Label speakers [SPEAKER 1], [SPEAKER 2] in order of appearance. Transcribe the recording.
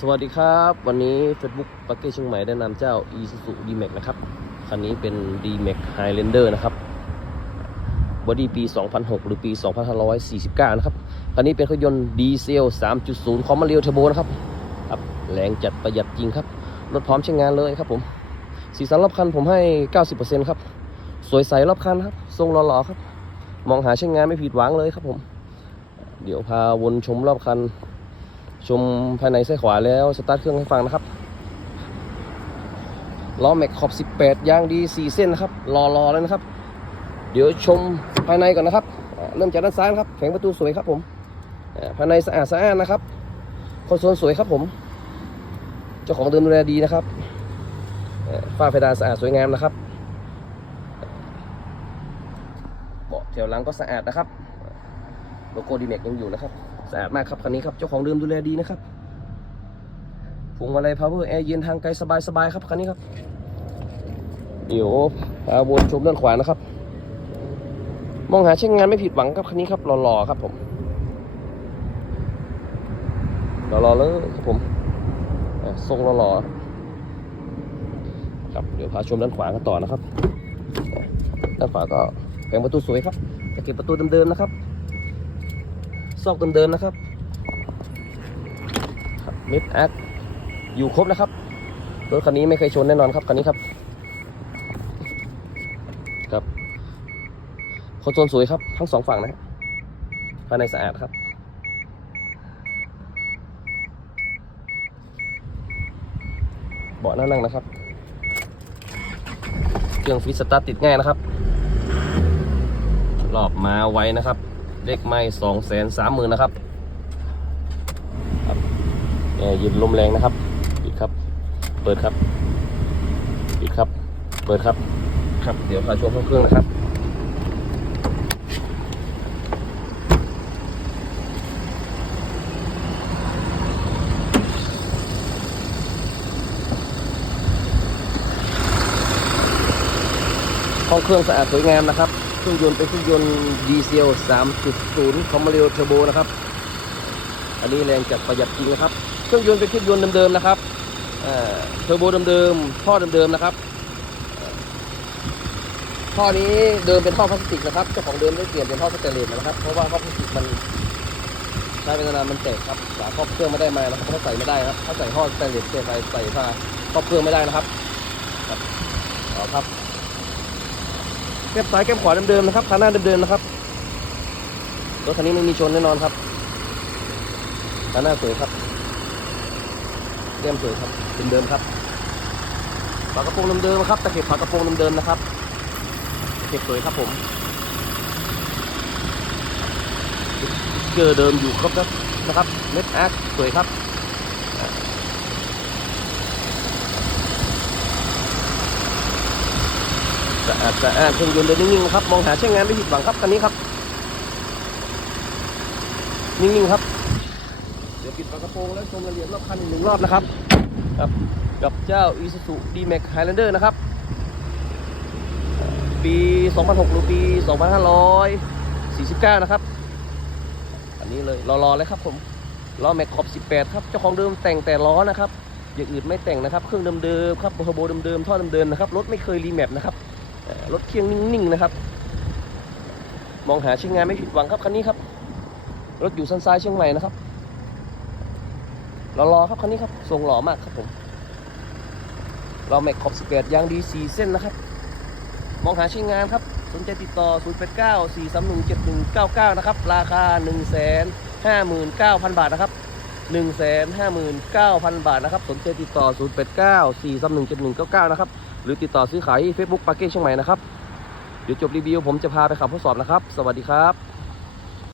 [SPEAKER 1] สวัสดีครับ วันนี้ Facebook ปักเก้เชียงใหม่ได้นำเจ้า Isuzu D-Max นะครับ คันนี้เป็น D-Max Highlander นะครับบอดี้ปี 2006 หรือปี 2549 นะครับ คันนี้เป็นเครื่องยนต์ดีเซล 3.0 คอมมาเรียวเทอร์โบนะครับครับ แรงจัดประหยัดจริงครับ รถพร้อมใช้งานเลยครับผม สีสันรอบคันผมให้ 90%ครับ สวยใสรอบคันครับ ทรงหล่อๆครับ มองหาใช้งานไม่ผิดหวังเลยครับผม เดี๋ยวพาวนชมรอบคัน ชมภายในซ้ายขวาแล้วสตาร์ทเครื่องให้ฟังนะครับล้อแม็กขอบ 18 ยางดี 4 เส้นนะครับรอรอแล้วนะครับ เดี๋ยวชมภายในก่อนนะครับ เริ่มจากด้านซ้ายนะครับแผงประตูสวยครับผมภายในสะอาดสะอาดนะครับคอนโซลสวยครับผม เจ้าของเดิมดูแลดีนะครับฝ้าเพดานสะอาดสวยงามนะครับเบาะแถวหลังก็สะอาดนะครับโลโก้ดีเม็กยังอยู่นะครับ สะอาดมากครับคันนี้ครับเจ้าของเดิมดูแลดีนะครับพวงมาลัยพาวเวอร์แอร์เย็นทางไกลสบายๆครับคันนี้ครับเดี๋ยวพาวนชมด้านขวานะครับ มองหาใช้งานไม่ผิดหวังครับคันนี้ครับหล่อๆครับผมหล่อๆเลยครับผมทรงหล่อๆครับเดี๋ยวพาชมด้านขวากันต่อนะครับด้านขวาก็แผงประตูสวยครับตะเก็บประตูเดิมๆนะครับ ซอกเดิมๆนะครับมิดแอคอยู่ครบนะครับรถคันนี้ไม่เคยชนแน่นอนครับคันนี้ครับครับคอนโซลสวยครับ ทั้งสองฝั่งนะภายในสะอาดครับเบาะน่านั่งนะครับ เครื่องฟิสตาร์ติดง่ายนะครับ รอบมาไว้นะครับ เลขไม่สองแสนสามหมื่นนะครับครับแอร์เย็นลมแรงนะครับปิดครับ เปิดครับปิดครับ เปิดครับ ครับ เดี๋ยวพาชมห้องเครื่องนะครับห้องเครื่องสะอาดสวยงามนะครับ เครื่องยนต์เป็นเครื่องยนต์ดีเซล 3.0 คอมมาเรียวเทอร์โบนะครับ อันนี้แรงจัดประหยัดจริงนะครับ เครื่องยนต์เป็นเครื่องยนต์เดิมๆนะครับเทอร์โบเดิมๆท่อเดิมๆนะครับท่อนี้เดิมเป็นท่อพลาสติกนะครับเจ้าของเดิมได้เปลี่ยนเป็นท่อสแตนเลสนะครับเพราะว่าท่อพลาสติกมันใช้เป็นนานมันแตกครับฝาครอบเครื่องไม่ได้มานะครับถ้าใส่ไม่ได้ครับถ้าใส่ท่อสแตนเลสเสียใส่ใส่ฝาครอบเครื่องไม่ได้นะครับครับเอครับ ก้มซ้ายแก้มขวาเดิมๆนะครับคันหน้าเดิมๆนะครับรถคันนี้ไม่มีชนแน่นอนครับคันหน้าสวยครับแก้มสวยครับเดิมๆครับฝากระโปรงเดิมๆครับตะเข็บฝากระโปรงเดิมๆนะครับเข็บสวยครับผมเกอร์เดิมอยู่ครบนะครับเม็ดแอคสวยครับ สะอาดสะอาดเครื่องยนต์เดินนิ่งๆนะครับ มองหาใช้งานไม่ผิดหวังครับคันนี้ครับ นิ่งๆครับ เดี๋ยวปิดฝากระโปรงแล้วชมรายละเอียดรอบคันอีกหนึ่งรอบนะครับครับกับเจ้า Isuzu D-Max Highlander นะครับ ปี 2006 หรือปี 2549 นะครับ อันนี้เลยรอๆเลยครับผมล้อแม็กขอบ 18 ครับ เจ้าของเดิมแต่งแต่ล้อนะครับอย่างอื่นไม่แต่งนะครับ เครื่องเดิมๆครับเทอร์โบเดิมๆท่อเดิมๆนะครับ รถไม่เคยรีแมปนะครับ รถเคียงนิ่งๆนะครับ มองหาใช้งานไม่ผิดหวังครับคันนี้ครับ รถอยู่ซันซ้ายเชียงใหม่นะครับรอๆครับคันนี้ครับทรงหล่อมากครับผมเราแม็กขอบ18ยางดี4เส้นนะครับ มองหาใช้งานครับ สนใจติดต่อ 089 431 7199 นะครับ ราคา 159,000 บาทนะครับ159,000 บาทนะครับ สนใจติดต่อ 089 431 7199 นะครับ หรือติดต่อซื้อขายที่ Facebook ปาเก้เชียงใหม่นะครับ เดี๋ยวจบรีวิวผมจะพาไปขับทดสอบนะครับ สวัสดีครับ